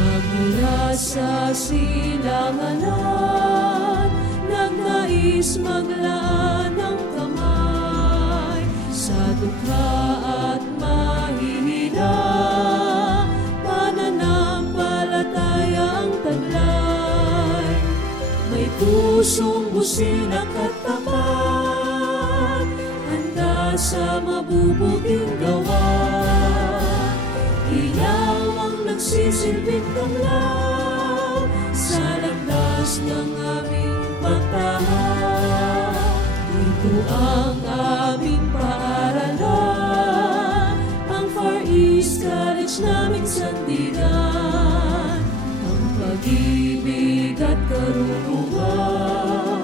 Magmula sa silanganan, nagnais maglaan ng kamay sa dukha at mahihina, pananampalatayang taglay. May pusong busil at tapat, handa sa mabubuting gawa. Ilaw ang nagsisilbing kamlaw sa landas ng aming pagtahan. Ito ang aming paaralan, ang Far East College naming sandigan. Ang pag-ibig at karunungan,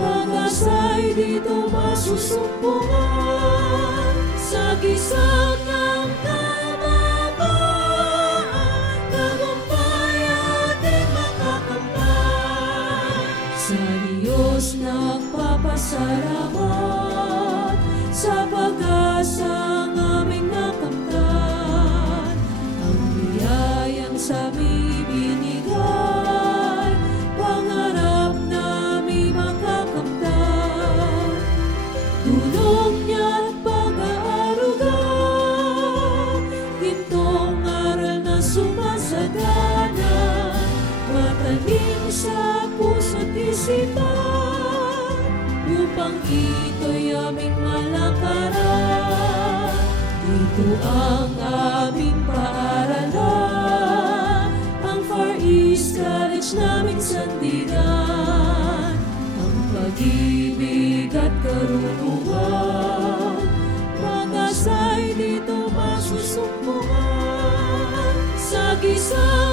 pag-asa'y dito masusumpungan. Sa gisag ng sa Diyos nagpapasalamat sa pag-asang aming nakamtan. Ang biyayang sa aming binigay, pangarap namin makakamtan. Tulong niya at pag-aaruga, gintong aral na sumasagana, matalim sa puso't isipan, upang ito'y aming malakaran. Ito ang aming paaralan, ang Far East College naming sandigan. Ang pag-ibig at karunungan, pag-asa'y dito masusumpungan. Sa gisag